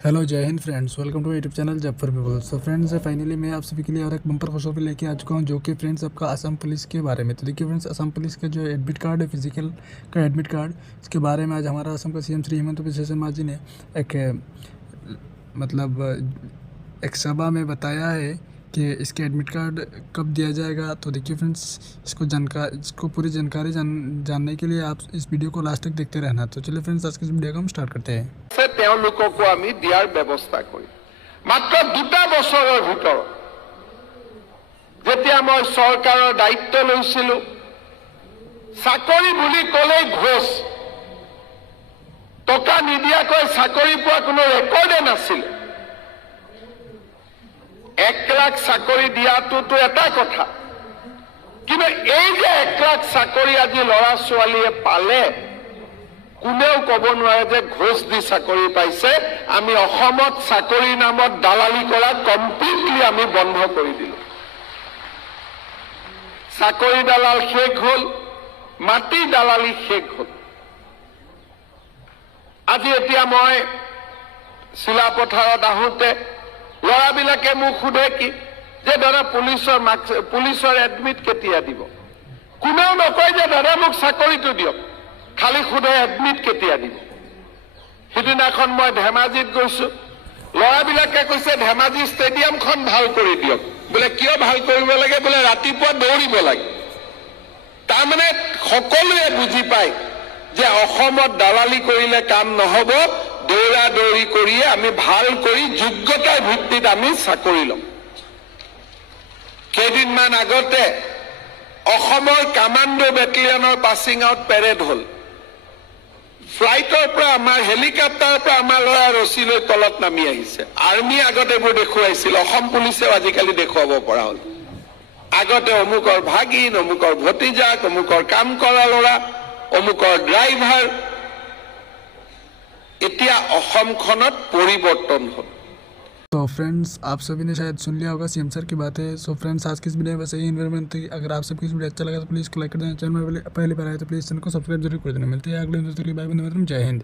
Hello Jai Hind friends, welcome to YouTube channel job for people. So friends, finally मैं आप सभी के लिए और एक बम्पर खुशखबरी लेके आ चुका हूँ, जो कि फ्रेंड्स आपका असम पुलिस के बारे में। तो देखिए फ्रेंड्स, असम पुलिस का जो एडमिट कार्ड है, फिजिकल का एडमिट कार्ड, इसके बारे में आज हमारा असम का सीएम श्री हेमंत बिस्वा शर्मा जी ने मतलब एक सभा में बताया है कि इसके एडमिट कार्ड कब दिया जाएगा। तो देखिए फ्रेंड्स, इसको पूरी जानकारी जानने के लिए आप इस वीडियो को लास्ट तक देखते रहना। तो चलिए फ्रेंड्स, आज की इस वीडियो को हम स्टार्ट करते हैं। তেওঁলোককো আমি দিয়াৰ ব্যৱস্থা কৰিম। মাত্ৰ 2টা বছৰৰ ভিতৰত যেতিয়া মই চৰকাৰৰ দায়িত্ব লৈছিলো, চাকৰি বুলি ক'লেই ঘোষ, টকা নিদিয়াকৈ চাকৰি পোৱা কোনো ৰেকৰ্ডে নাছিল। 1 লাখ চাকৰি দিয়াটোতো এটা কথা, কিন্তু এই যে 1 লাখ চাকৰি আজি ল'ৰা ছোৱালীয়ে পালে, কোনেও ক'ব নোৱাৰে যে ঘোষ দি চাকৰি পাইছে। আমি অসমত চাকৰিৰ নামত দালালি কৰা কমপ্লিটলি আমি বন্ধ কৰি দিলো। চাকৰি দালাল শেষ হ'ল, মাটি দালালি শেষ হ'ল। আজি এতিয়া মই চিলাপথাৰত আহোঁতে ল'ৰাবিলাকে মোক সোধে কি যে দাদা পুলিচৰ এডমিট কেতিয়া দিব। কোনেও নকয় যে দাদা মোক চাকৰিটো দিয়ক, খালি সোধে এডমিট কেতিয়া দিব। সিদিনাখন মই ধেমাজিত গৈছো, ল'ৰাবিলাকে কৈছে ধেমাজি ষ্টেডিয়ামখন ভাল কৰি দিয়ক। বোলে কিয় ভাল কৰিব লাগে? বোলে ৰাতিপুৱা দৌৰিব লাগে। তাৰমানে সকলোৱে বুজি পায় যে অসমত দালালি কৰিলে কাম নহ'ব, দৌৰা দৌৰি কৰিয়ে আমি ভাল কৰি যোগ্যতাৰ ভিত্তিত আমি চাকৰি ল'ম। কেইদিনমান আগতে অসমৰ কামাণ্ডো বেটেলিয়নৰ পাছিং আউট পেৰেড হ'ল। ফ্লাইটৰ পৰা আমাৰ হেলিকপ্টাৰৰ পৰা আমাৰ ল'ৰা ৰছী লৈ তলত নামি আহিছে। আৰ্মি আগতে এইবোৰ দেখুৱাইছিল, অসম পুলিচেও আজিকালি দেখুৱাব পৰা হ'ল। আগতে অমুকৰ ভাগিন, অমুকৰ ভতিজাক, অমুকৰ কাম কৰা ল'ৰা, অমুকৰ ড্ৰাইভাৰ। এতিয়া অসমখনত পৰিৱৰ্তন হ'ল। तो फ्रेंड्स, आप सभी ने शायद सुन लिया होगा सीएम सर की बातें। सो फ्रेंड्स, आज की इस वीडियो में बस यही इन्फॉर्मेशन थी। अगर आप सबको इस वीडियो अच्छा लगा तो प्लीज़ लाइक कर देना। चैनल में पहली बार आए तो प्लीज़ चैनल को सब्सक्राइब जरूर कर देना। मिलते हैं अगले वीडियो में। बाय बाय, जय हिंद।